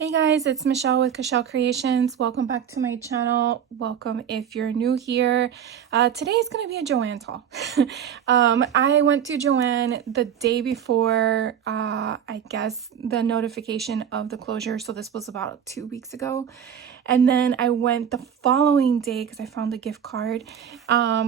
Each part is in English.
Hey guys, it's Michelle with Cashel Creations. Welcome back to my channel. Welcome if you're new here. Today is going to be a Joann haul. I went to Joann the day before, I guess, the notification of the closure. So this was about 2 weeks ago. And then I went the following day because I found the gift card,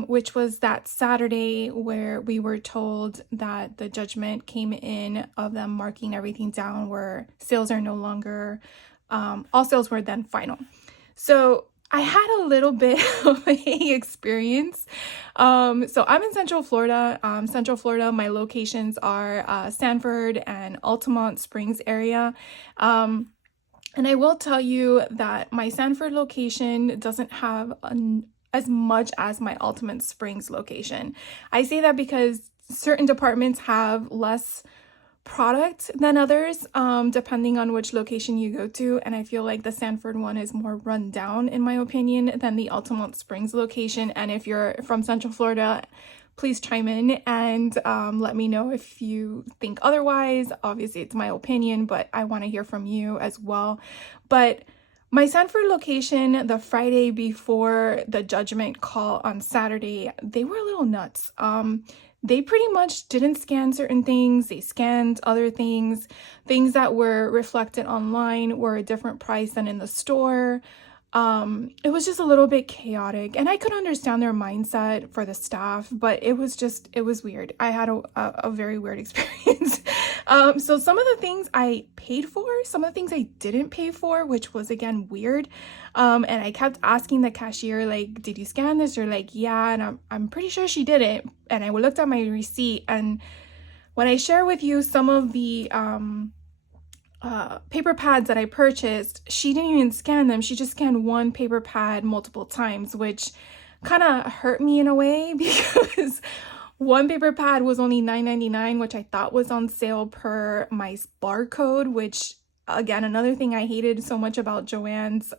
which was that Saturday where we were told that the judgment came in of them marking everything down where sales are no longer, all sales were then final. So I had a little bit of a experience. So I'm in Central Florida. My locations are Sanford and Altamont Springs area. And I will tell you that my Sanford location doesn't have as much as my Altamont Springs location. I say that because certain departments have less product than others, depending on which location you go to. And I feel like the Sanford one is more run down, in my opinion, than the Altamont Springs location. And if you're from Central Florida, please chime in and let me know if you think otherwise. Obviously, it's my opinion, but I want to hear from you as well. But my Sanford location, the Friday before the judgment call on Saturday, they were a little nuts. They pretty much didn't scan certain things. They scanned other things. Things that were reflected online were a different price than in the store. It was just a little bit chaotic, and I could understand their mindset for the staff, but it was weird. I had a very weird experience. So some of the things I paid for, some of the things I didn't pay for, which was again weird. And I kept asking the cashier, like, did you scan this? Or like, yeah, and I'm pretty sure she didn't. And I looked at my receipt, and when I share with you some of the paper pads that I purchased, she didn't even scan them. She just scanned one paper pad multiple times, which kind of hurt me in a way because one paper pad was only $9.99, which I thought was on sale per my barcode, which again, another thing I hated so much about Joann's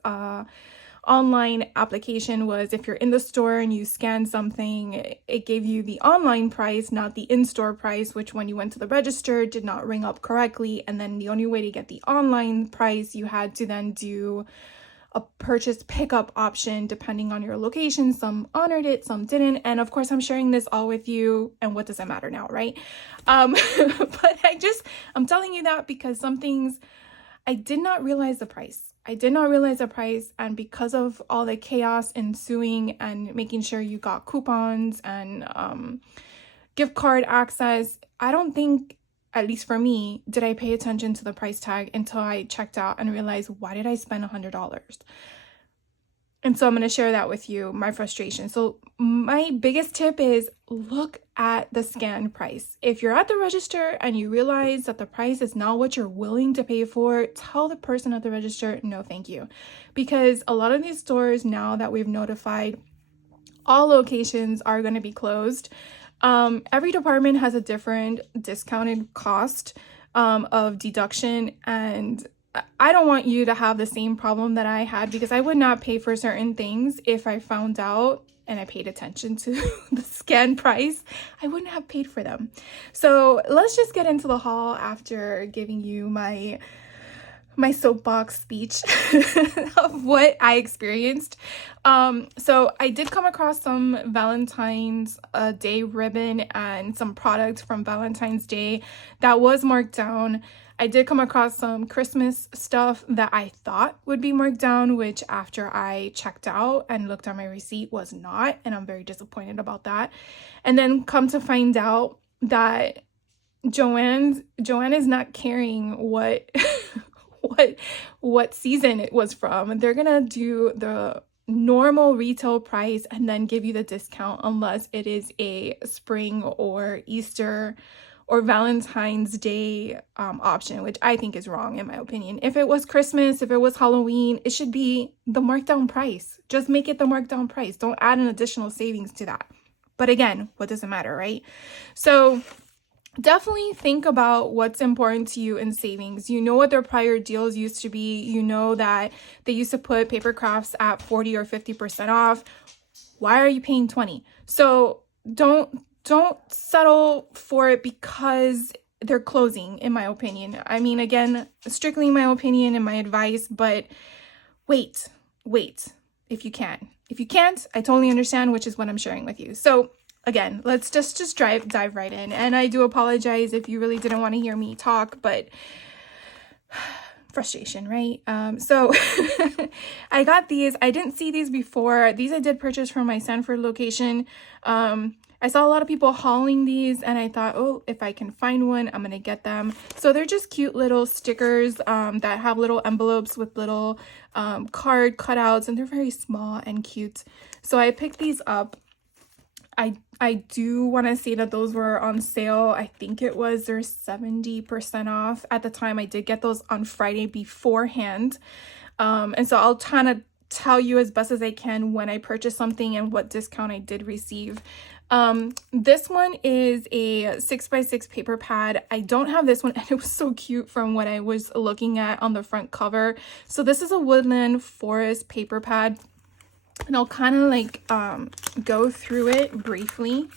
online application was if you're in the store and you scan something, it gave you the online price, not the in-store price, which when you went to the register did not ring up correctly. And then the only way to get the online price, you had to then do a purchase pickup option depending on your location. Some honored it, some didn't. And of course, I'm sharing this all with you, and what does it matter now, right? But I'm telling you that because some things I did not realize the price. And because of all the chaos ensuing and making sure you got coupons and gift card access, I don't think, at least for me, did I pay attention to the price tag until I checked out and realized, why did I spend $100? And so I'm going to share that with you, my frustration. So my biggest tip is look at the scan price. If you're at the register and you realize that the price is not what you're willing to pay for, tell the person at the register, no, thank you. Because a lot of these stores, now that we've notified, all locations are going to be closed. Every department has a different discounted cost of deduction, and I don't want you to have the same problem that I had, because I would not pay for certain things if I found out and I paid attention to the scan price. I wouldn't have paid for them. So let's just get into the haul after giving you my soapbox speech of what I experienced. So I did come across some Valentine's Day ribbon and some product from Valentine's Day that was marked down. I did come across some Christmas stuff that I thought would be marked down, which after I checked out and looked at my receipt was not, and I'm very disappointed about that. And then come to find out that Joann is not caring what what season it was from. They're gonna do the normal retail price and then give you the discount unless it is a spring or Easter or Valentine's Day option, which I think is wrong in my opinion. If it was Christmas, if it was Halloween, it should be the markdown price. Just make it the markdown price. Don't add an additional savings to that. But again, what does it matter, right? So definitely think about what's important to you in savings. You know what their prior deals used to be. You know that they used to put paper crafts at 40 or 50% off. Why are you paying 20? So don't settle for it because they're closing, in my opinion. I mean, again, strictly my opinion and my advice, but wait, if you can. If you can't, I totally understand, which is what I'm sharing with you. So again, let's just dive right in. And I do apologize if you really didn't want to hear me talk, but frustration, right? So I got these. I didn't see these before. These I did purchase from my Sanford location. I saw a lot of people hauling these, and I thought, oh, if I can find one, I'm gonna get them. So they're just cute little stickers that have little envelopes with little card cutouts, and they're very small and cute. So I picked these up. I do want to say that those were on sale. I think it was they're 70% off at the time. I did get those on Friday beforehand. And so I'll kind of tell you as best as I can when I purchased something and what discount I did receive. This one is a 6x6 paper pad. I don't have this one, and it was so cute from what I was looking at on the front cover. So this is a woodland forest paper pad. And I'll kind of like go through it briefly,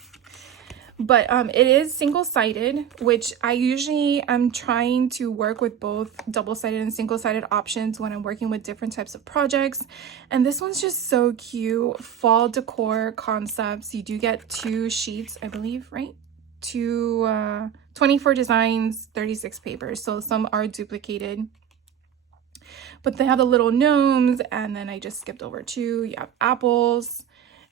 but it is single-sided, which I usually am trying to work with both double-sided and single-sided options when I'm working with different types of projects. And this one's just so cute. Fall decor concepts. You do get 2 sheets, I believe, right? 24 designs, 36 papers, so some are duplicated. But they have the little gnomes, and then I just skipped over 2. You have apples,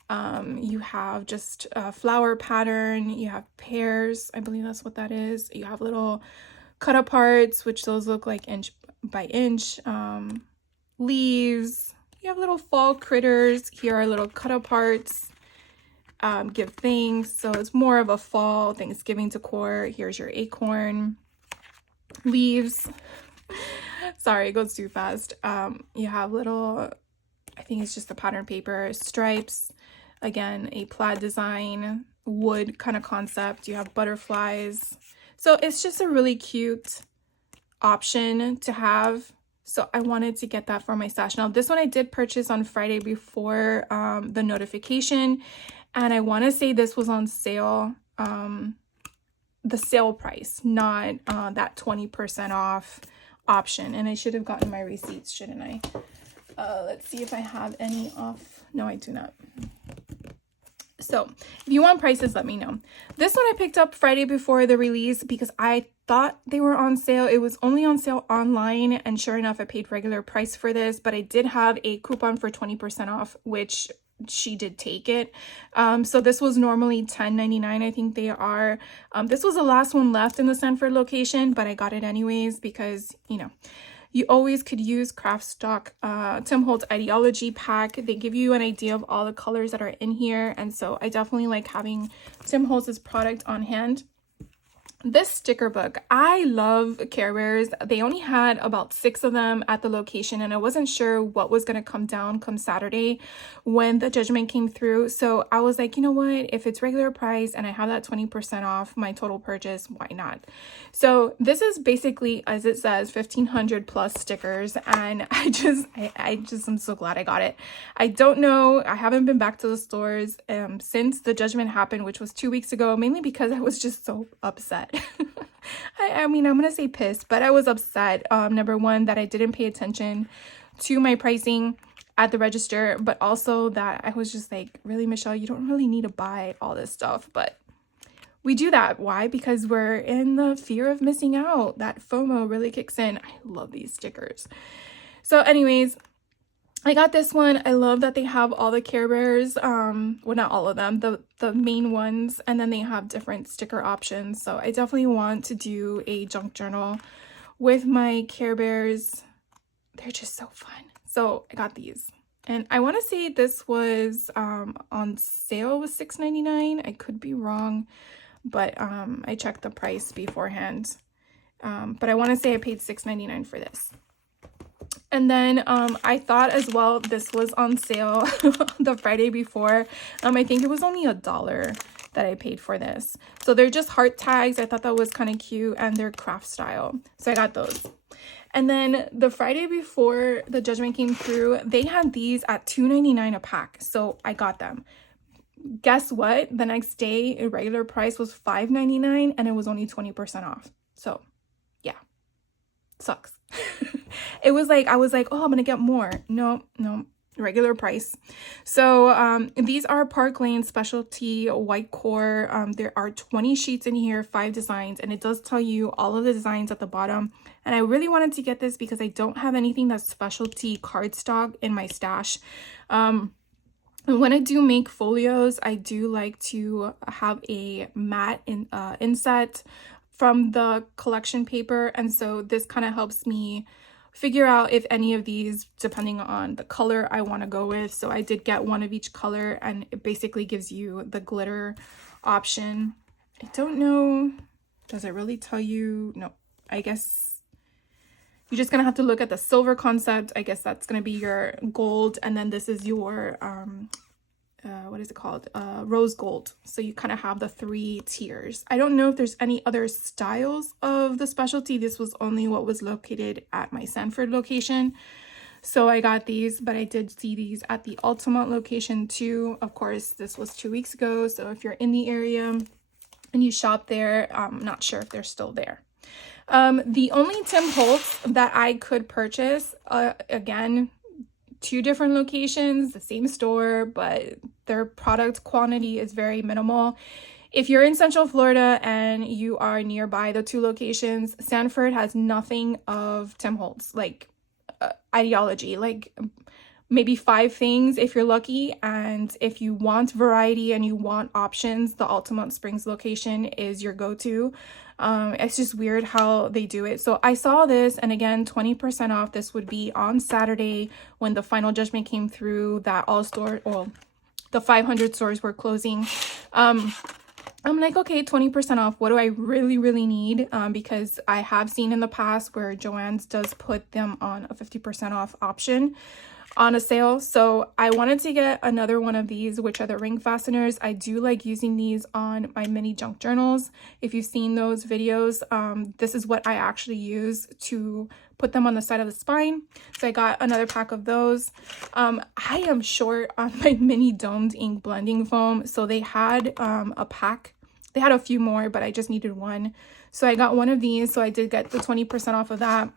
you have just a flower pattern, you have pears, I believe that's what that is. You have little cut aparts, which those look like inch by inch, leaves. You have little fall critters. Here are little cut aparts, give thanks. So it's more of a fall Thanksgiving decor. Here's your acorn, leaves. Sorry, it goes too fast. You have little, I think it's just the pattern paper, stripes, again, a plaid design, wood kind of concept. You have butterflies. So it's just a really cute option to have. So I wanted to get that for my stash. Now, this one I did purchase on Friday before the notification, and I want to say this was on sale, the sale price, not that 20% off option. And I should have gotten my receipts, shouldn't I? Let's see if I have any off. No, I do not. So if you want prices, let me know. This one I picked up Friday before the release because I thought they were on sale. It was only on sale online, and sure enough, I paid regular price for this, but I did have a coupon for 20% off, which she did take it. So this was normally $10.99. I think they are. This was the last one left in the Sanford location, but I got it anyways because, you know, you always could use craft stock. Tim Holtz Ideology pack. They give you an idea of all the colors that are in here, and so I definitely like having Tim Holtz's product on hand. This sticker book, I love Care Bears. They only had about 6 of them at the location, and I wasn't sure what was going to come down come Saturday when the judgment came through. So I was like, you know what? If it's regular price and I have that 20% off my total purchase, why not? So this is basically, as it says, 1,500 plus stickers, and I just am so glad I got it. I don't know. I haven't been back to the stores since the judgment happened, which was 2 weeks ago, mainly because I was just so upset. I mean, I'm gonna say pissed, but I was upset. Number one, that I didn't pay attention to my pricing at the register, but also that I was just like, really, Michelle, you don't really need to buy all this stuff. But we do that. Why? Because we're in the fear of missing out. That FOMO really kicks in. I love these stickers. So anyways, I got this one. I love that they have all the Care Bears, well, not all of them, the main ones, and then they have different sticker options. So I definitely want to do a junk journal with my Care Bears. They're just so fun. So I got these, and I want to say this was on sale with $6.99. I could be wrong, but I checked the price beforehand. But I want to say I paid $6.99 for this. And then I thought as well this was on sale the Friday before. I think it was only $1 that I paid for this. So they're just heart tags. I thought that was kind of cute, and they're craft style. So I got those. And then the Friday before the judgment came through, they had these at $2.99 a pack. So I got them. Guess what? The next day, a regular price was $5.99, and it was only 20% off. So yeah, sucks. It was like, I was like, oh, I'm gonna get more. No, regular price. So these are Park Lane specialty white core. There are 20 sheets in here, 5 designs, and it does tell you all of the designs at the bottom. And I really wanted to get this because I don't have anything that's specialty cardstock in my stash. And when I do make folios, I do like to have a matte inset from the collection paper, and so this kind of helps me figure out if any of these, depending on the color I want to go with. So I did get one of each color, and it basically gives you the glitter option. I don't know, does it really tell you? No, I guess you're just gonna have to look at the silver concept. I guess that's gonna be your gold, and then this is your what is it called, rose gold. So you kind of have the 3 tiers. I don't know if there's any other styles of the specialty. This was only what was located at my Sanford location, so I got these, but I did see these at the Altamont location too. Of course, this was 2 weeks ago, so if you're in the area and you shop there, I'm not sure if they're still there. The only Tim Holtz that I could purchase, again, 2 different locations, the same store, but their product quantity is very minimal. If you're in Central Florida and you are nearby the 2 locations, Sanford has nothing of Tim Holtz, like ideology, like maybe 5 things if you're lucky. And if you want variety and you want options, the Altamont Springs location is your go-to. It's just weird how they do it. So I saw this, and again, 20% off. This would be on Saturday when the final judgment came through that all store, well, the 500 stores were closing. I'm like, okay, 20% off. What do I really need? Because I have seen in the past where Joann's does put them on a 50% off option on a sale. So I wanted to get another one of these, which are the ring fasteners. I do like using these on my mini junk journals. If you've seen those videos, this is what I actually use to put them on the side of the spine. So I got another pack of those. I am short on my mini domed ink blending foam, so they had a pack. They had a few more, but I just needed one, so I got one of these. So I did get the 20% off of that.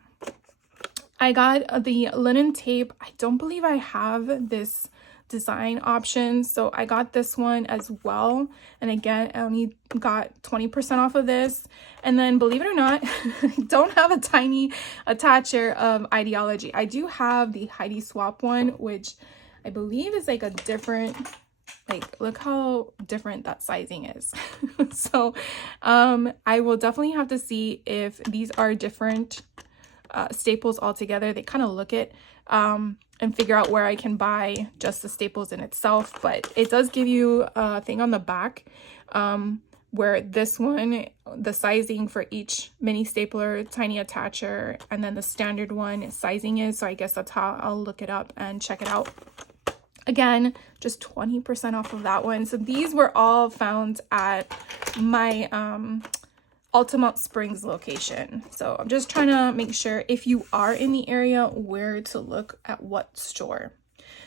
I got the linen tape. I don't believe I have this design option, so I got this one as well. And again, I only got 20% off of this. And then, believe it or not, I don't have a tiny attacher of ideology. I do have the Heidi Swap one, which I believe is like a different, like, look how different that sizing is. So I will definitely have to see if these are different staples altogether. They kind of look it and figure out where I can buy just the staples in itself. But it does give you a thing on the back where this one, the sizing for each mini stapler, tiny attacher, and then the standard one sizing is. So I guess that's how I'll look it up and check it out. Again, just 20% off of that one. So these were all found at my Altamont Springs location. So I'm just trying to make sure, if you are in the area, where to look at what store.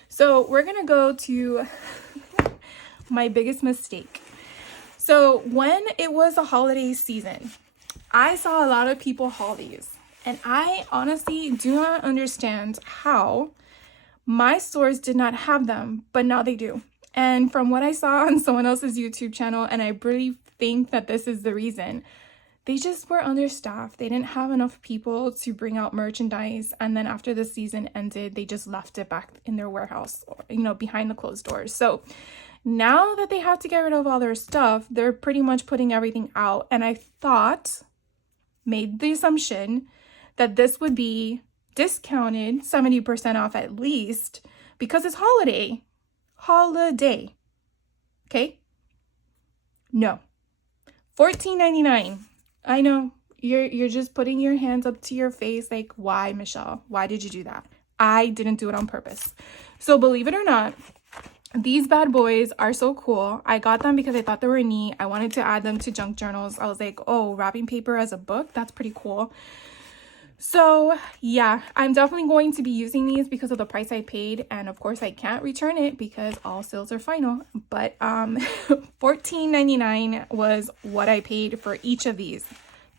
So we're gonna go to my biggest mistake. So when it was a holiday season, I saw a lot of people haul these, and I honestly do not understand how my stores did not have them, but now they do. And from what I saw on someone else's YouTube channel, and I really think that this is the reason, they just were understaffed. They didn't have enough people to bring out merchandise. And then after the season ended, they just left it back in their warehouse, or, you know, behind the closed doors. So now that they have to get rid of all their stuff, they're pretty much putting everything out. And I made the assumption that this would be discounted 70% off at least, because it's holiday. Okay? No. $14.99. I know you're just putting your hands up to your face like, why, Michelle? Why did you do that? I didn't do it on purpose. So believe it or not, these bad boys are so cool. I got them because I thought they were neat. I wanted to add them to junk journals. I was like, oh, wrapping paper as a book, that's pretty cool. So yeah, I'm definitely going to be using these because of the price I paid. And of course I can't return it because all sales are final. But $14.99 was what I paid for each of these.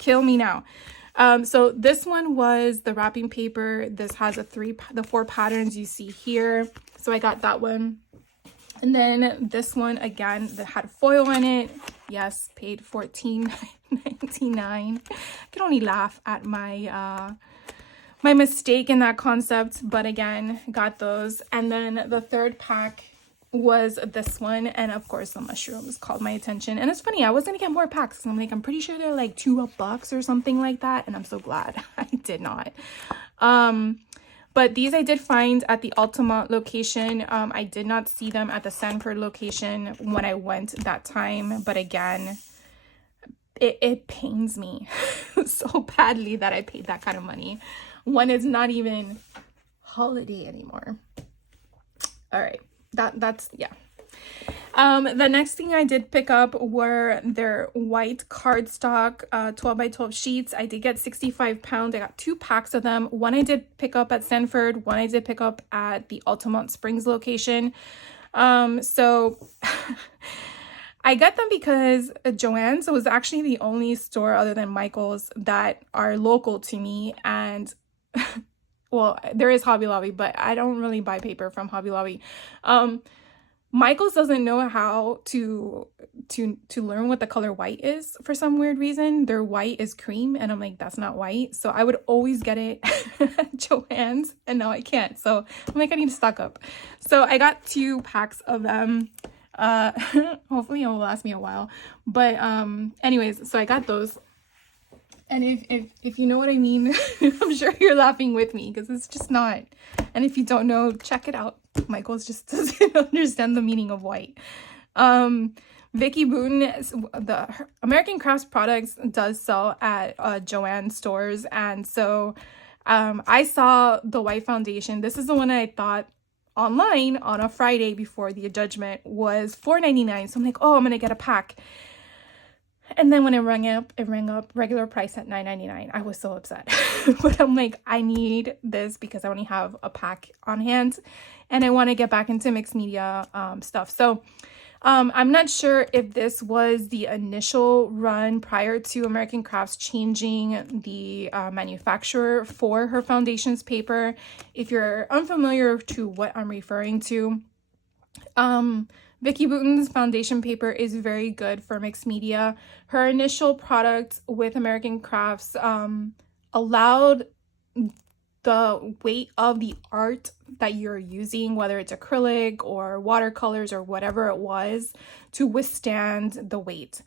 Kill me now. So this one was the wrapping paper. This has the 4 patterns you see here. So I got that one. And then this one, again, that had foil in it. Yes, paid $14.99. I can only laugh at my my mistake in that concept, but again, got those. And then the third pack was this one, and of course the mushrooms called my attention. And it's funny, I was gonna get more packs. I'm like, I'm pretty sure they're like $2 or something like that, and I'm so glad I did not. But these I did find at the Altamont location. I did not see them at the Sanford location when I went that time, but again, it pains me so badly that I paid that kind of money when it's not even holiday anymore. All right, that's yeah. The next thing I did pick up were their white cardstock 12 by 12 sheets. I did get 65 pounds. I got 2 packs of them. One I did pick up at Sanford. One I did pick up at the Altamont Springs location. So I got them because Joann's was actually the only store other than Michael's that are local to me. And well, there is Hobby Lobby, but I don't really buy paper from Hobby Lobby. Michael's doesn't know how to learn what the color white is for some weird reason. Their white is cream, and I'm like, that's not white. So I would always get it at Joann's, and now I can't. So I'm like, I need to stock up. So I got 2 packs of them. Hopefully it will last me a while. But anyways, so I got those. And if you know what I mean, I'm sure you're laughing with me because it's just not. And if you don't know, check it out. Michael's just doesn't understand the meaning of white. Vicky Booten, the American Crafts products does sell at Joann stores. And so I saw the white foundation. This is the one I thought online on a Friday before the judgment was $4.99. So I'm like, oh, I'm going to get a pack. And then when it rang up regular price at $9.99. I was so upset. But I'm like, I need this because I only have a pack on hand and I want to get back into mixed media stuff. So I'm not sure if this was the initial run prior to American Crafts changing the manufacturer for her foundations paper. If you're unfamiliar to what I'm referring to, Vicky Booten's foundation paper is very good for mixed media. Her initial product with American Crafts allowed the weight of the art that you're using, whether it's acrylic or watercolors or whatever it was, to withstand the weight.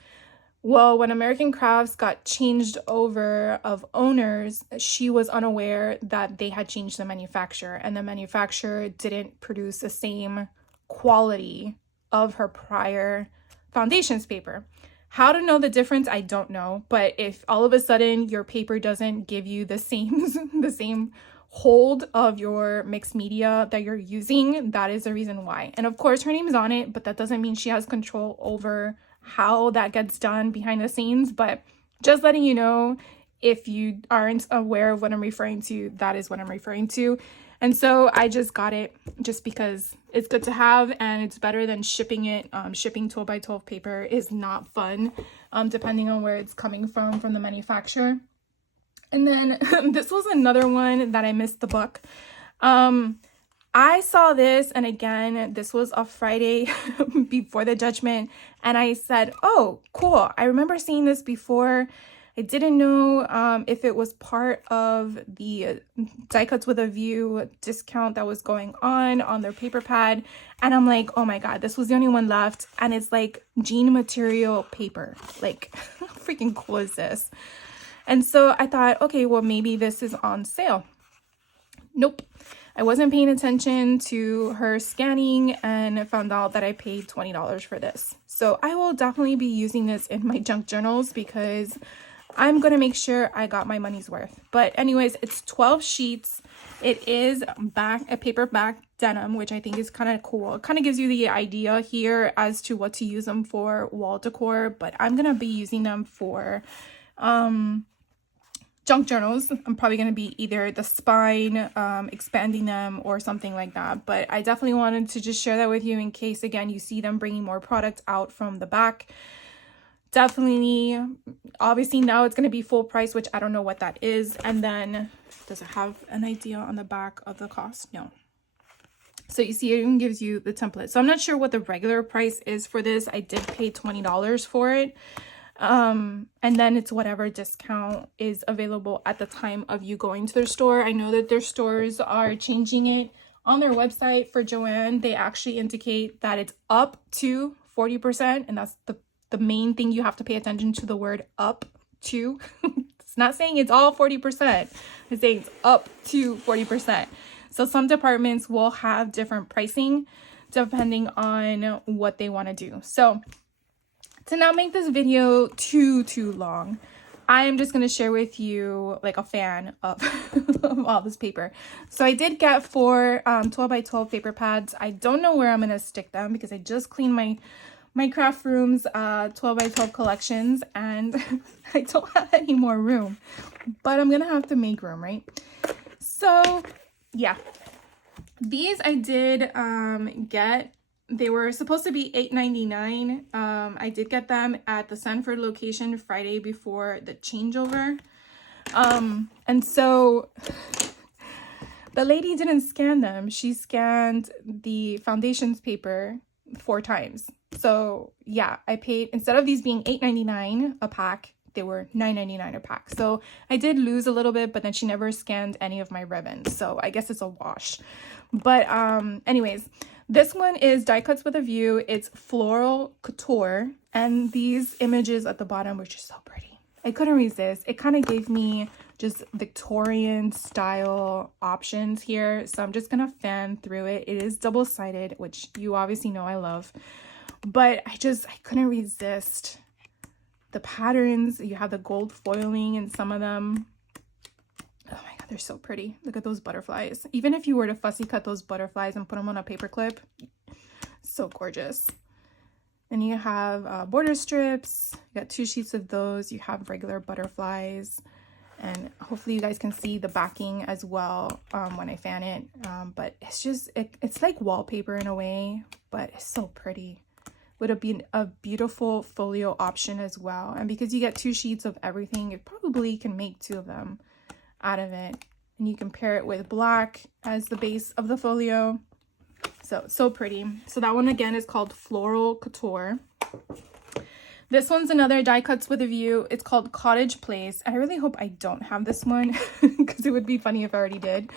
Well, when American Crafts got changed over of owners, she was unaware that they had changed the manufacturer, and the manufacturer didn't produce the same quality of her prior foundations paper. How to know the difference, I don't know. But if all of a sudden your paper doesn't give you the same hold of your mixed media that you're using, that is the reason why. And of course her name is on it, but that doesn't mean she has control over how that gets done behind the scenes. But just letting you know, if you aren't aware of what I'm referring to, that is what I'm referring to. And so I just got it just because it's good to have and it's better than shipping it. Shipping 12 by 12 paper is not fun, depending on where it's coming from the manufacturer. And then this was another one that I missed the book. I saw this, and again, this was a Friday before the judgment, and I said, oh, cool. I remember seeing this before. I didn't know if it was part of the Die Cuts with a View discount that was going on their paper pad. And I'm like, oh my God, this was the only one left. And it's like jean material paper. Like, how freaking cool is this? And so I thought, okay, well, maybe this is on sale. Nope. I wasn't paying attention to her scanning and found out that I paid $20 for this. So I will definitely be using this in my junk journals because I'm going to make sure I got my money's worth. But anyways, it's 12 sheets. It is a paperback denim, which I think is kind of cool. It kind of gives you the idea here as to what to use them for wall decor. But I'm going to be using them for junk journals. I'm probably going to be either the spine, expanding them or something like that. But I definitely wanted to just share that with you in case, again, you see them bringing more product out from the back definitely, obviously now it's going to be full price, which I don't know what that is. And then does it have an idea on the back of the cost? No. So you see, it even gives you the template. So I'm not sure what the regular price is for this. I did pay $20 for it. And then it's whatever discount is available at the time of you going to their store. I know that their stores are changing it. On their website for Joann, they actually indicate that it's up to 40%, and that's the main thing you have to pay attention to, the word up to. It's not saying it's all 40%. It's saying it's up to 40%. So some departments will have different pricing depending on what they want to do. So to not make this video too long, I am just going to share with you like a fan of, of all this paper. So I did get 4 12 by 12 paper pads. I don't know where I'm going to stick them because I just cleaned my craft room's 12 by 12 collections, and I don't have any more room, but I'm going to have to make room, right? So yeah, these I did get. They were supposed to be $8.99. I did get them at the Sanford location Friday before the changeover. And so the lady didn't scan them. She scanned the foundations paper 4 times. So yeah, I paid, instead of these being $8.99 a pack, they were $9.99 a pack. So I did lose a little bit, but then she never scanned any of my ribbons. So I guess it's a wash. But anyways, this one is Die Cuts with a View. It's Floral Couture. And these images at the bottom were just so pretty. I couldn't resist. It kind of gave me just Victorian style options here. So I'm just going to fan through it. It is double-sided, which you obviously know I love. But I couldn't resist the patterns. You have the gold foiling in some of them. Oh my god, they're so pretty. Look at those butterflies. Even if you were to fussy cut those butterflies and put them on a paper clip, so gorgeous. And you have border strips. You got 2 sheets of those. You have regular butterflies, and hopefully you guys can see the backing as well when I fan it. But it's just it's like wallpaper in a way, but it's so pretty. Would be a beautiful folio option as well. And because you get 2 sheets of everything, it probably can make 2 of them out of it. And you can pair it with black as the base of the folio. So pretty. So that one again is called Floral Couture. This one's another Die Cuts with a View. It's called Cottage Place. I really hope I don't have this one because it would be funny if I already did.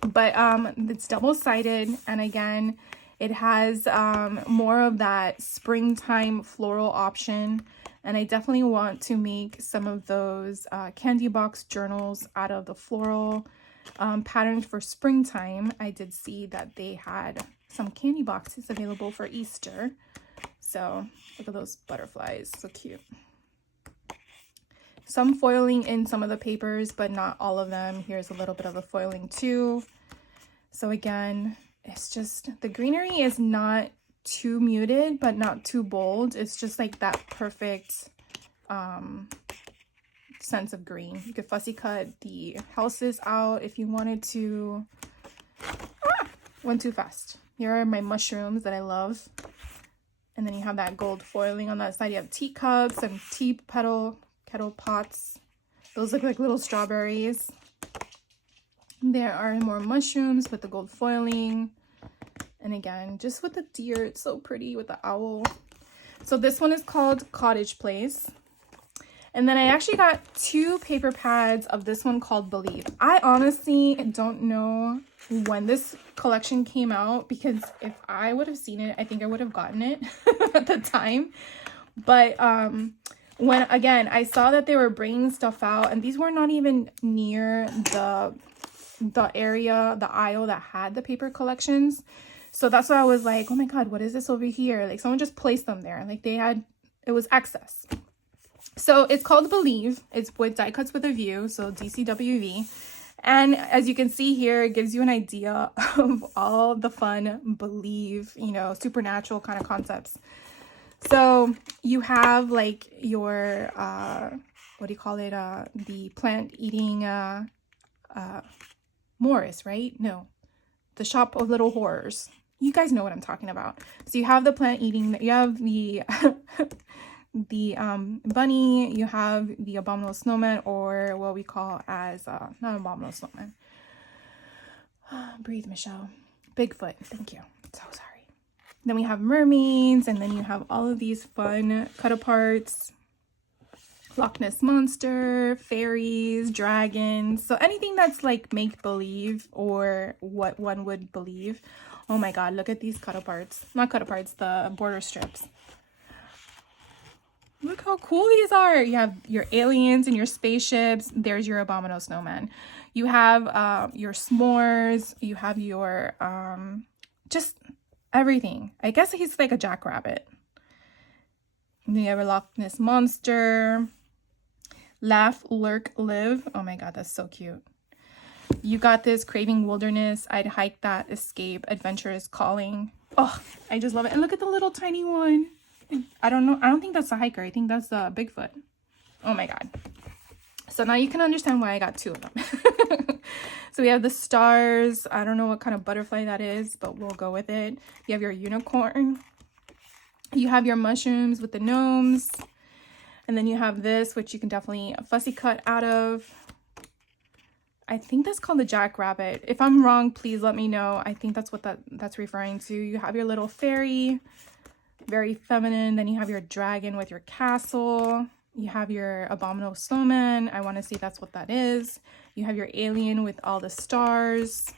But it's double-sided, and again, it has more of that springtime floral option. And I definitely want to make some of those candy box journals out of the floral patterns for springtime. I did see that they had some candy boxes available for Easter. So look at those butterflies, so cute. Some foiling in some of the papers, but not all of them. Here's a little bit of the foiling too. So again, it's just, the greenery is not too muted, but not too bold. It's just like that perfect sense of green. You could fussy cut the houses out if you wanted to. Went too fast. Here are my mushrooms that I love. And then you have that gold foiling on that side. You have teacups and tea kettle pots. Those look like little strawberries. There are more mushrooms with the gold foiling. And again, just with the deer, it's so pretty with the owl. So this one is called Cottage Place. And then I actually got 2 paper pads of this one called Believe. I honestly don't know when this collection came out, because if I would have seen it, I think I would have gotten it at the time. But when, again, I saw that they were bringing stuff out, and these were not even near the area, the aisle that had the paper collections. So that's why I was like, oh my god, what is this over here? Like someone just placed them there. Like it was excess. So it's called Believe. It's with Die Cuts with a View, so DCWV. And as you can see here, it gives you an idea of all the fun Believe, supernatural kind of concepts. So you have like your, what do you call it? The plant eating Morris, right? No, the Shop of Little Horrors. You guys know what I'm talking about. So you have the plant eating, you have the the bunny, you have the abominable snowman, or what we call as not abominable snowman. Breathe, Michelle. Bigfoot. Thank you. So sorry. Then we have mermaids, and then you have all of these fun cut aparts. Loch Ness Monster, fairies, dragons. So anything that's like make believe or what one would believe. Oh my god, look at these cut aparts. Not cut aparts, the border strips. Look how cool these are. You have your aliens and your spaceships. There's your abominable snowman. You have your s'mores. You have your just everything. I guess he's like a jackrabbit. And then you have a Loch Ness Monster. Laugh, lurk, live. Oh my god, that's so cute. You got this. Craving wilderness. I'd hike that. Escape. Adventure is calling. Oh, I just love it. And look at the little tiny one. I don't know. I don't think that's a hiker. I think that's a Bigfoot. Oh my god. So now you can understand why I got two of them. So we have the stars. I don't know what kind of butterfly that is, but we'll go with it. You have your unicorn. You have your mushrooms with the gnomes. And then you have this, which you can definitely fussy cut out of. I think that's called the jackrabbit. If I'm wrong, please let me know. I think that's what that's referring to. You have your little fairy, very feminine. Then you have your dragon with your castle. You have your abominable snowman. I want to see that's what that is. You have your alien with all the stars,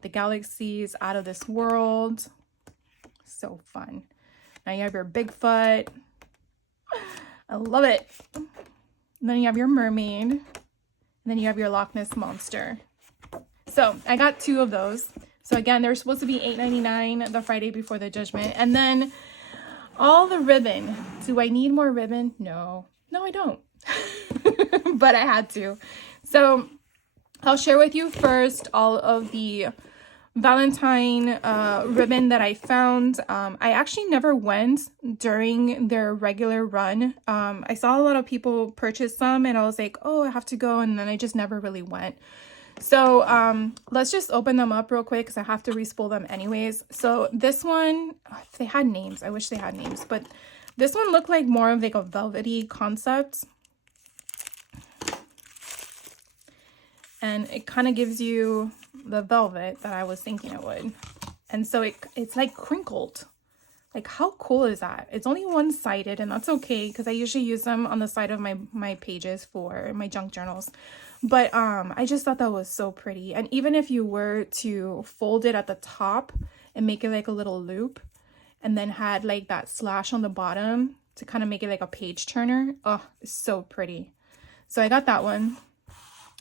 the galaxies out of this world. So fun. Now you have your Bigfoot. I love it. And then you have your mermaid. And then you have your Loch Ness Monster. So I got two of those. So again, they're supposed to be $8.99 the Friday before the judgment. And then all the ribbon. Do I need more ribbon? No. No, I don't. But I had to. So I'll share with you first all of the Valentine ribbon that I found. I actually never went during their regular run. I saw a lot of people purchase some and I was like, oh, I have to go, and then I just never really went. So let's just open them up real quick because I have to respool them anyways. So this one, if they had names, I wish they had names, but this one looked like more of like a velvety concept. And it kind of gives you the velvet that I was thinking it would. And so it's like crinkled. Like, how cool is that? It's only one-sided, and that's okay because I usually use them on the side of my pages for my junk journals. But I just thought that was so pretty. And even if you were to fold it at the top and make it like a little loop, and then had like that slash on the bottom to kind of make it like a page turner. Oh, it's so pretty. So I got that one.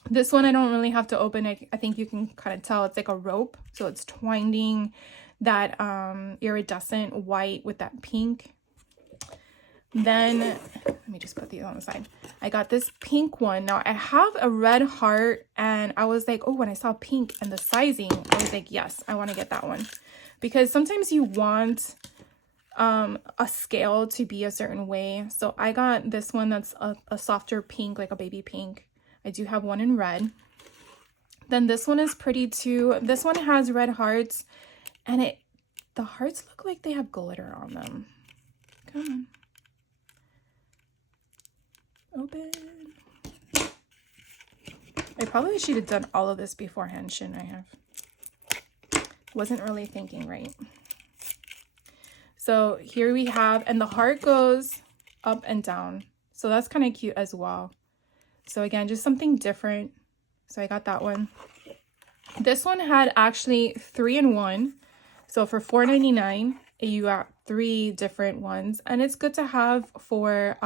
This one I don't really have to open it. I think you can kind of tell it's like a rope. So it's twining that iridescent white with that pink. Then let me just put these on the side. I got this pink one. Now I have a red heart, and I was like, oh, when I saw pink and the sizing, I was like, yes, I want to get that one. Because sometimes you want a scale to be a certain way. So I got this one that's a softer pink, like a baby pink. I do have one in red. Then this one is pretty too. This one has red hearts, and the hearts look like they have glitter on them. Come on. Open. I probably should have done all of this beforehand, shouldn't I have? Wasn't really thinking right. So here we have, and the heart goes up and down. So that's kind of cute as well. So again, just something different. So I got that one. This one had actually 3-in-1. So for $4.99, you got 3 different ones. And it's good to have for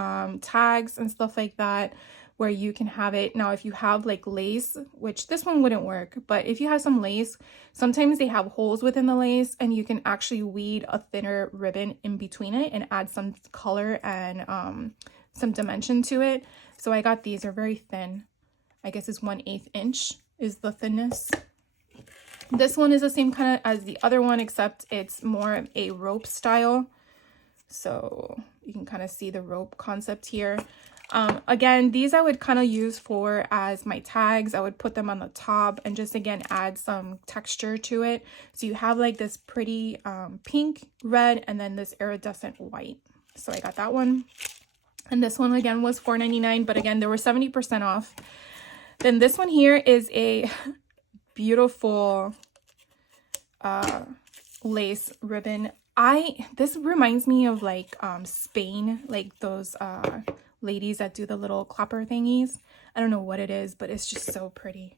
tags and stuff like that, where you can have it. Now, if you have like lace, which this one wouldn't work, but if you have some lace, sometimes they have holes within the lace, and you can actually weed a thinner ribbon in between it and add some color and some dimension to it. So I got these. They're very thin. I guess it's 1/8 inch is the thinness. This one is the same kind of as the other one, except it's more of a rope style. So you can kind of see the rope concept here. Again, these I would kind of use for as my tags. I would put them on the top and just again add some texture to it. So you have like this pretty pink, red, and then this iridescent white. So I got that one. And this one again was $4.99, but again, there were 70% off. Then this one here is a beautiful lace ribbon. This reminds me of like Spain, like those ladies that do the little clapper thingies. I don't know what it is, but it's just so pretty.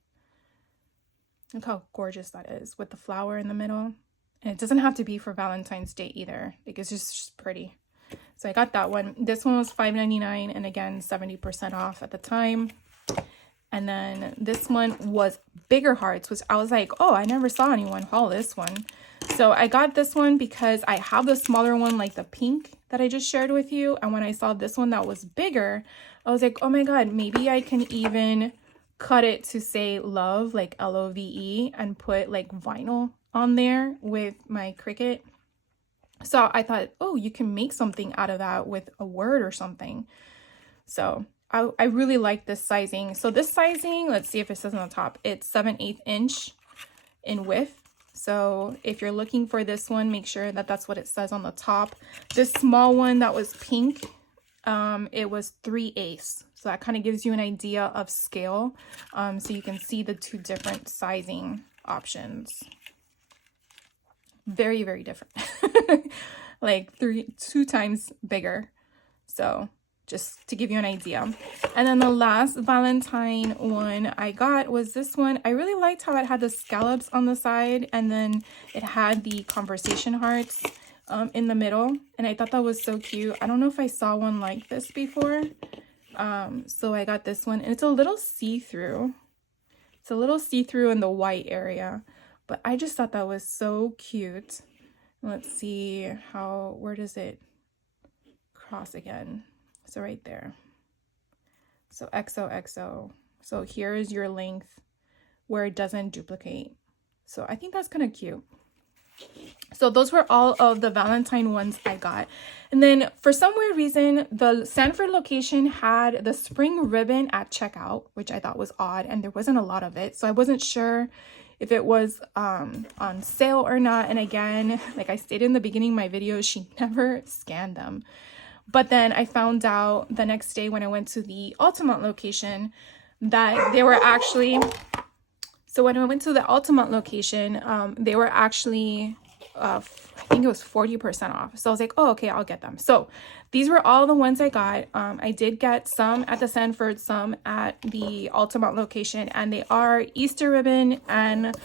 Look how gorgeous that is with the flower in the middle. And it doesn't have to be for Valentine's Day either. Like it's just pretty. So I got that one. This one was $5.99 and again 70% off at the time. And then this one was bigger hearts, which I was like, oh, I never saw anyone haul this one. So I got this one because I have the smaller one, like the pink that I just shared with you. And when I saw this one that was bigger, I was like, oh my God, maybe I can even cut it to say love, like LOVE, and put like vinyl on there with my Cricut. So I thought, oh, you can make something out of that with a word or something. So I really like this sizing. So this sizing, let's see if it says on the top, it's 7/8 inch in width. So if you're looking for this one, make sure that that's what it says on the top. This small one that was pink, it was 3/8. So that kind of gives you an idea of scale. So you can see the two different sizing options. Very, very different. Like 2 times bigger. So just to give you an idea. And then the last Valentine one I got was this one. I really liked how it had the scallops on the side and then it had the conversation hearts in the middle. And I thought that was so cute. I don't know if I saw one like this before. So I got this one and it's a little see-through. It's a little see-through in the white area. But I just thought that was so cute. Let's see where does it cross again? So right there. So XOXO. So here is your length where it doesn't duplicate. So I think that's kind of cute. So those were all of the Valentine ones I got. And then for some weird reason, the Sanford location had the spring ribbon at checkout, which I thought was odd. And there wasn't a lot of it. So I wasn't sure if it was on sale or not. And again, like I stated in the beginning of my video, she never scanned them. But then I found out the next day when I went to the Altamont location that they were actually, so when I went to the Altamont location, they were actually, I think it was 40% off. So I was like, oh, okay, I'll get them. So these were all the ones I got. I did get some at the Sanford, some at the Altamont location, and they are Easter ribbon and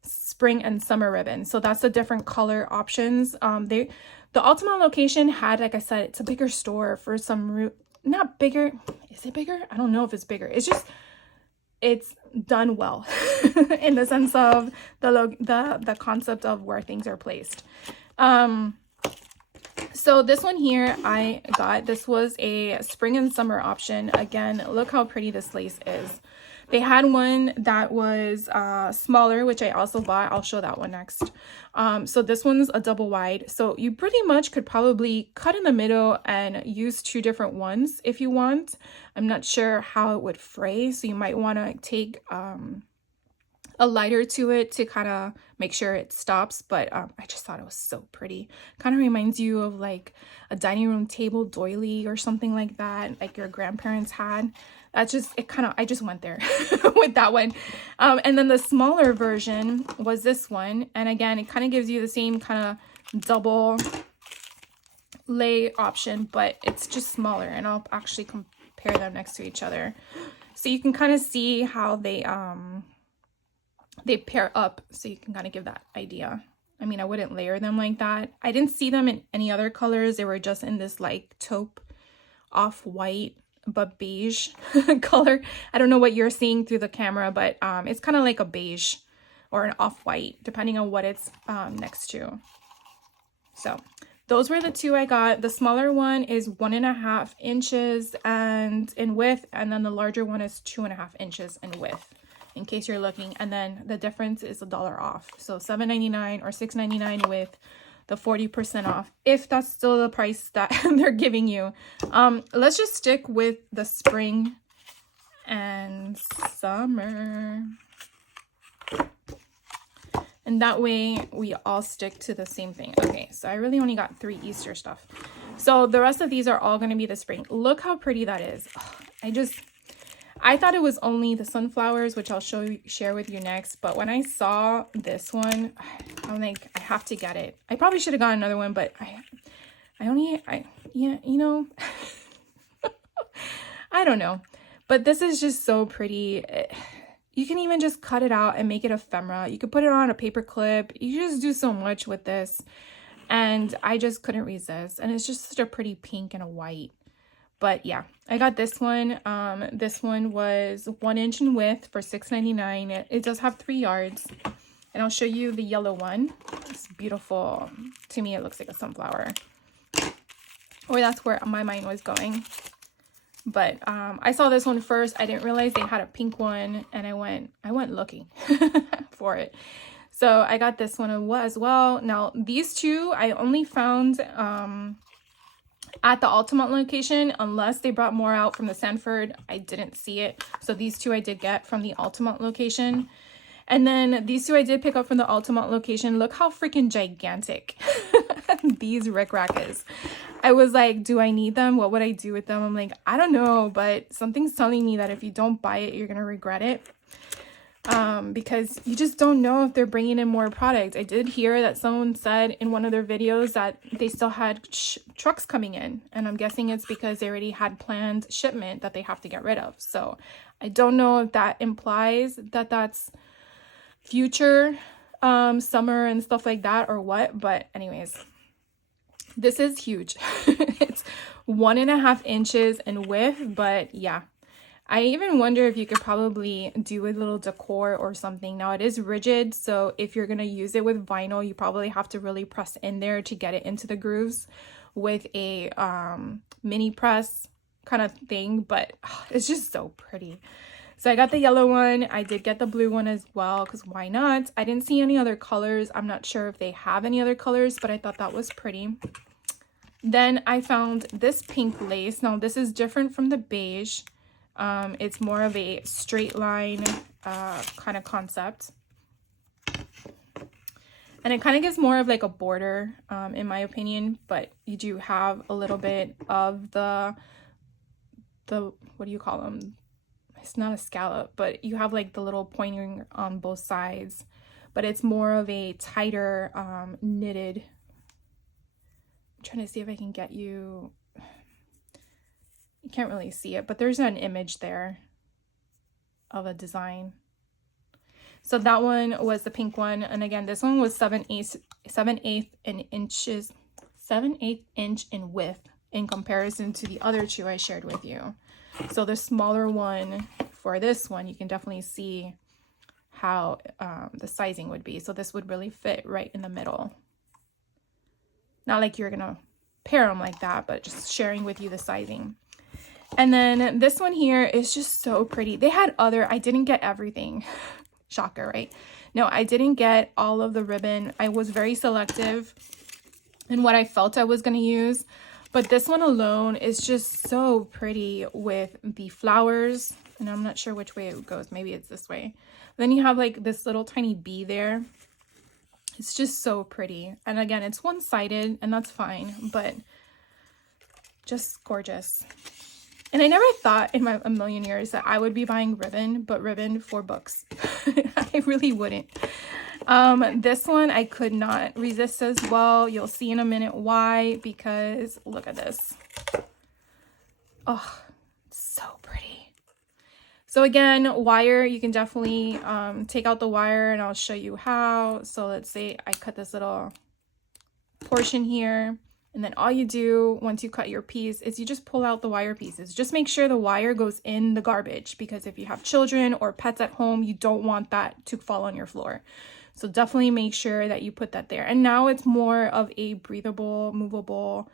spring and summer ribbon. So that's the different color options. The Altamont location had, like I said, it's a bigger store for some not bigger. Is it bigger? I don't know if it's bigger. It's just, it's done well in the sense of the concept of where things are placed. So this one here I got, this was a spring and summer option. Again, look how pretty this lace is. They had one that was smaller, which I also bought. I'll show that one next. So this one's a double wide. So you pretty much could probably cut in the middle and use 2 different ones if you want. I'm not sure how it would fray. So you might want to take a lighter to it to kind of make sure it stops. But I just thought it was so pretty. Kind of reminds you of like a dining room table doily or something like that, like your grandparents had. I just went there with that one. And then the smaller version was this one. And again, it kind of gives you the same kind of double lay option, but it's just smaller. And I'll actually compare them next to each other. So you can kind of see how they pair up. So you can kind of give that idea. I mean, I wouldn't layer them like that. I didn't see them in any other colors. They were just in this like taupe, off-white, but beige color. I don't know what you're seeing through the camera, but it's kind of like a beige or an off-white depending on what it's next to. So those were the 2 I got. The smaller one is 1.5 inches and in width, and then the larger one is 2.5 inches in width, in case you're looking. And then the difference is $1 off, so $7.99 or $6.99 with the 40% off, if that's still the price that they're giving you. Let's just stick with the spring and summer, and that way we all stick to the same thing. Okay, so I really only got 3 Easter stuff. So the rest of these are all going to be the spring. Look how pretty that is. Oh, I thought it was only the sunflowers, which I'll share with you next. But when I saw this one, I'm like, I have to get it. I probably should have gotten another one, but yeah, you know, I don't know. But this is just so pretty. You can even just cut it out and make it ephemera. You could put it on a paper clip. You just do so much with this. And I just couldn't resist. And it's just such a pretty pink and a white. But yeah, I got this one. This one was 1 inch in width for $6.99. It does have 3 yards. And I'll show you the yellow one. It's beautiful. To me, it looks like a sunflower. Or that's where my mind was going. But I saw this one first. I didn't realize they had a pink one. And I went looking for it. So I got this one as well. Now, these two I only found at the Altamont location, unless they brought more out from the Sanford. I didn't see it. So these two I did get from the Altamont location. And then these two I did pick up from the Altamont location. Look how freaking gigantic these rickrack is. I was like, do I need them? What would I do with them? I'm like, I don't know, but something's telling me that if you don't buy it, you're going to regret it. Because you just don't know if they're bringing in more product. I did hear that someone said in one of their videos that they still had trucks coming in, and I'm guessing it's because they already had planned shipment that they have to get rid of. So I don't know if that implies that that's future summer and stuff like that or what, but anyways, this is huge. It's 1.5 inches in width, but yeah. I even wonder if you could probably do a little decor or something. Now, it is rigid, so if you're going to use it with vinyl, you probably have to really press in there to get it into the grooves with a mini press kind of thing, but it's just so pretty. So I got the yellow one. I did get the blue one as well, because why not? I didn't see any other colors. I'm not sure if they have any other colors, but I thought that was pretty. Then I found this pink lace. Now, this is different from the beige. It's more of a straight line kind of concept. And it kind of gives more of like a border, in my opinion, but you do have a little bit of the what do you call them? It's not a scallop, but you have like the little pointing on both sides, but it's more of a tighter knitted. I'm trying to see if I can get you. You can't really see it, but there's an image there of a design. So that one was the pink one, and again, this one was 7/8 inch in width in comparison to the other two I shared with you. So the smaller one for this one, you can definitely see how the sizing would be. So this would really fit right in the middle. Not like you're gonna pair them like that, but just sharing with you the sizing. And then this one here is just so pretty. They had I didn't get everything. Shocker, right? No, I didn't get all of the ribbon. I was very selective in what I felt I was going to use. But this one alone is just so pretty with the flowers. And I'm not sure which way it goes. Maybe it's this way. Then you have like this little tiny bee there. It's just so pretty. And again, it's one-sided and that's fine. But just gorgeous. And I never thought in a million years that I would be buying ribbon, but ribbon for books. I really wouldn't. This one I could not resist as well. You'll see in a minute why, because look at this. Oh, so pretty. So again, wire, you can definitely take out the wire and I'll show you how. So let's say I cut this little portion here. And then all you do once you cut your piece is you just pull out the wire pieces. Just make sure the wire goes in the garbage, because if you have children or pets at home, you don't want that to fall on your floor. So definitely make sure that you put that there. And now it's more of a breathable, movable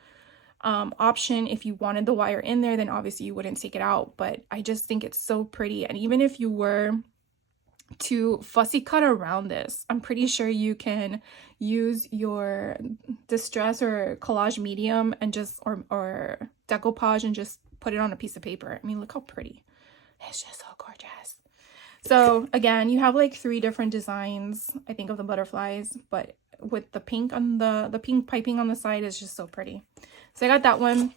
option. If you wanted the wire in there, then obviously you wouldn't take it out. But I just think it's so pretty. And even if you were to fussy cut around this, I'm pretty sure you can use your distress or collage medium and just or decoupage and just put it on a piece of paper. I mean, look how pretty. It's just so gorgeous. So again, you have like 3 different designs, I think, of the butterflies, but with the pink on the pink piping on the side is just so pretty. So I got that one.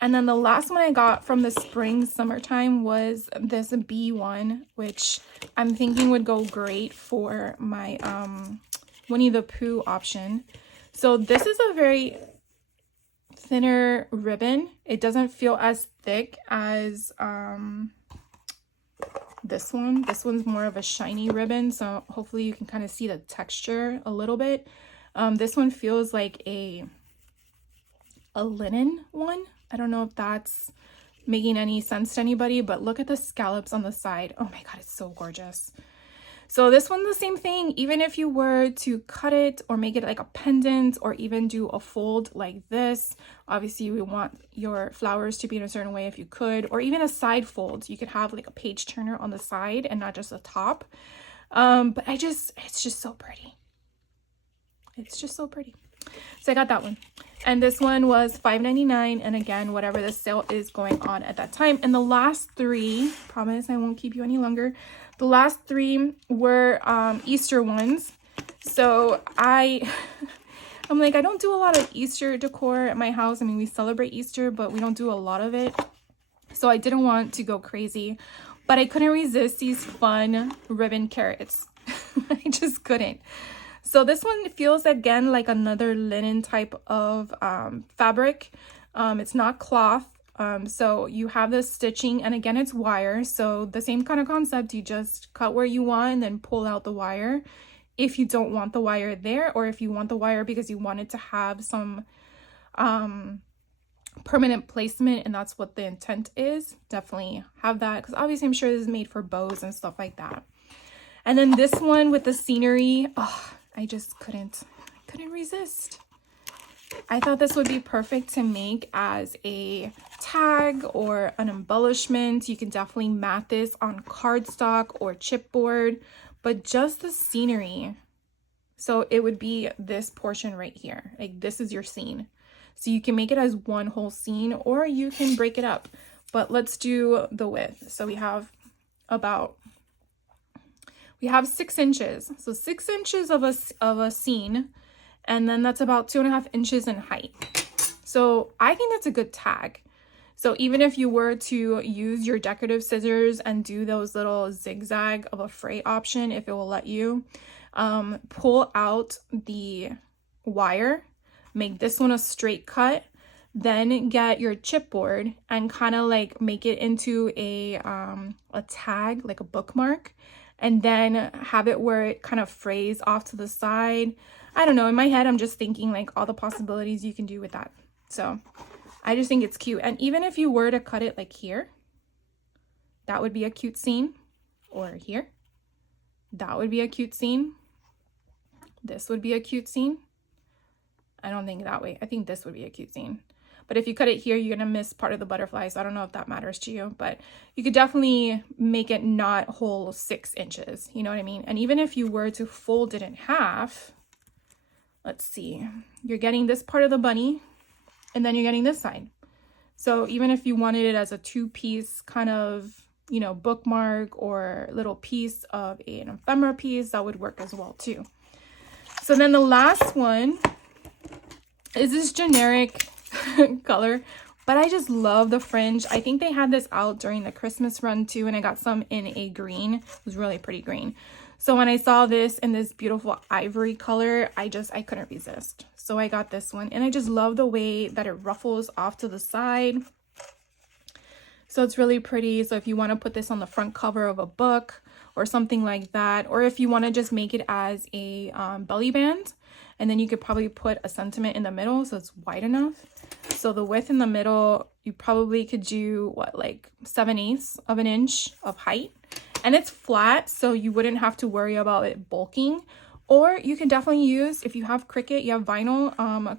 And then the last one I got from the spring summertime was this bee one, which I'm thinking would go great for my Winnie the Pooh option. So this is a very thinner ribbon. It doesn't feel as thick as this one. This one's more of a shiny ribbon, so hopefully you can kind of see the texture a little bit. This one feels like a linen one. I don't know if that's making any sense to anybody, but look at the scallops on the side. Oh my god, it's so gorgeous. So this one's the same thing. Even if you were to cut it or make it like a pendant or even do a fold like this, obviously we want your flowers to be in a certain way if you could, or even a side fold. You could have like a page turner on the side and not just the top. But it's just so pretty. It's just so pretty. So I got that one. And this one was $5.99, and again, whatever the sale is going on at that time. And the last three, promise I won't keep you any longer. The last three were Easter ones. So I'm like, I don't do a lot of Easter decor at my house. I mean, we celebrate Easter, but we don't do a lot of it. So I didn't want to go crazy, but I couldn't resist these fun ribbon carrots. I just couldn't. So this one feels again like another linen type of fabric. It's not cloth. So you have the stitching, and again, it's wire. So the same kind of concept, you just cut where you want and then pull out the wire if you don't want the wire there, or if you want the wire because you want it to have some permanent placement, and that's what the intent is. Definitely have that, because obviously I'm sure this is made for bows and stuff like that. And then this one with the scenery, oh, I just couldn't resist. I thought this would be perfect to make as a tag or an embellishment. You can definitely mat this on cardstock or chipboard, but just the scenery. So it would be this portion right here. Like this is your scene. So you can make it as one whole scene, or you can break it up. But let's do the width. So we have 6 inches. So 6 inches of a scene. And then that's about 2.5 inches in height. So I think that's a good tag. So even if you were to use your decorative scissors and do those little zigzag of a fray option, if it will let you, pull out the wire, make this one a straight cut, then get your chipboard and kind of like make it into a tag, like a bookmark, and then have it where it kind of frays off to the side. I don't know, in my head, I'm just thinking like all the possibilities you can do with that. So I just think it's cute. And even if you were to cut it like here, that would be a cute scene. Or here, that would be a cute scene. This would be a cute scene. I don't think that way. I think this would be a cute scene. But if you cut it here, you're gonna miss part of the butterfly. So I don't know if that matters to you, but you could definitely make it not whole 6 inches. You know what I mean? And even if you were to fold it in half, let's see, you're getting this part of the bunny, and then you're getting this side. So even if you wanted it as a 2-piece kind of, you know, bookmark or little piece of an ephemera piece, that would work as well too. So then the last one is this generic color, but I just love the fringe. I think they had this out during the Christmas run too, and I got some in a green. It was really pretty green. So when I saw this in this beautiful ivory color, I couldn't resist. So I got this one, and I just love the way that it ruffles off to the side. So it's really pretty. So if you want to put this on the front cover of a book or something like that, or if you want to just make it as a belly band, and then you could probably put a sentiment in the middle so it's wide enough. So the width in the middle, you probably could do what, like 7/8 of an inch of height. And it's flat, so you wouldn't have to worry about it bulking. Or you can definitely use, if you have Cricut, you have vinyl.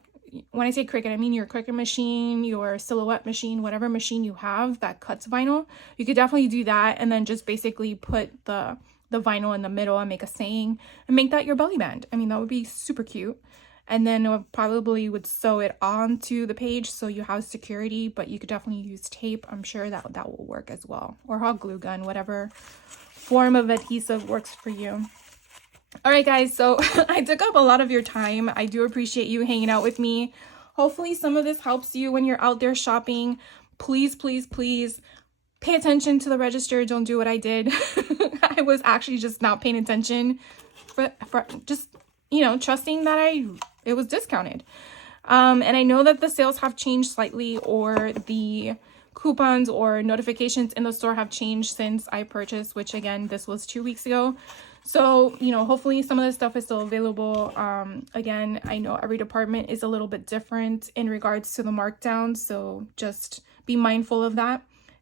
When I say Cricut, I mean your Cricut machine, your Silhouette machine, whatever machine you have that cuts vinyl. You could definitely do that, and then just basically put the vinyl in the middle and make a saying and make that your belly band. I mean, that would be super cute. And then probably would sew it onto the page so you have security, but you could definitely use tape. I'm sure that will work as well, or hot glue gun, whatever form of adhesive works for you. All right, guys, so I took up a lot of your time. I do appreciate you hanging out with me Hopefully some of this helps you when you're out there shopping. Please, please, please pay attention to the register. Don't do what I did. I was actually just not paying attention for just, you know, trusting that it was discounted. And I know that the sales have changed slightly, or the coupons or notifications in the store have changed since I purchased, which again, this was 2 weeks ago. So, you know, hopefully some of this stuff is still available. Again, I know every department is a little bit different in regards to the markdowns, so just be mindful of that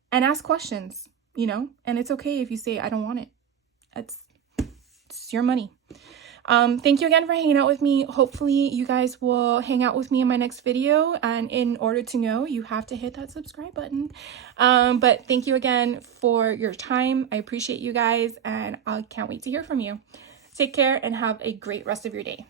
and ask questions, you know, and it's okay if you say, I don't want it. It's your money. Thank you again for hanging out with me. Hopefully you guys will hang out with me in my next video, and in order to know, you have to hit that subscribe button. But thank you again for your time. I appreciate you guys, and I can't wait to hear from you. Take care and have a great rest of your day.